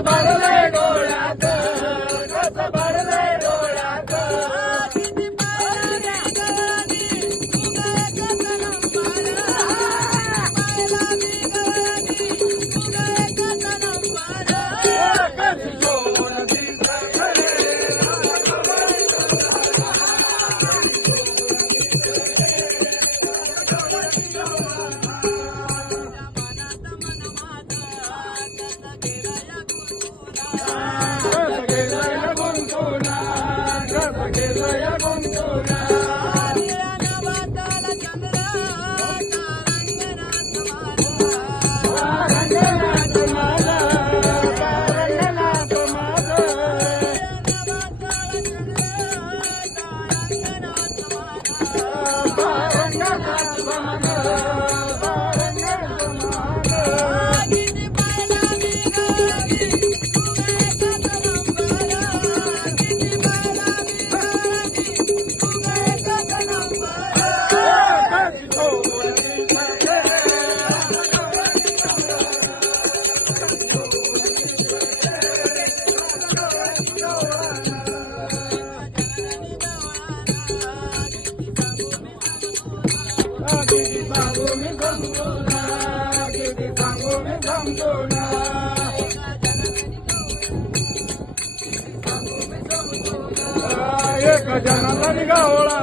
Bye-bye. বন্ধু না एक जनाला निघावळा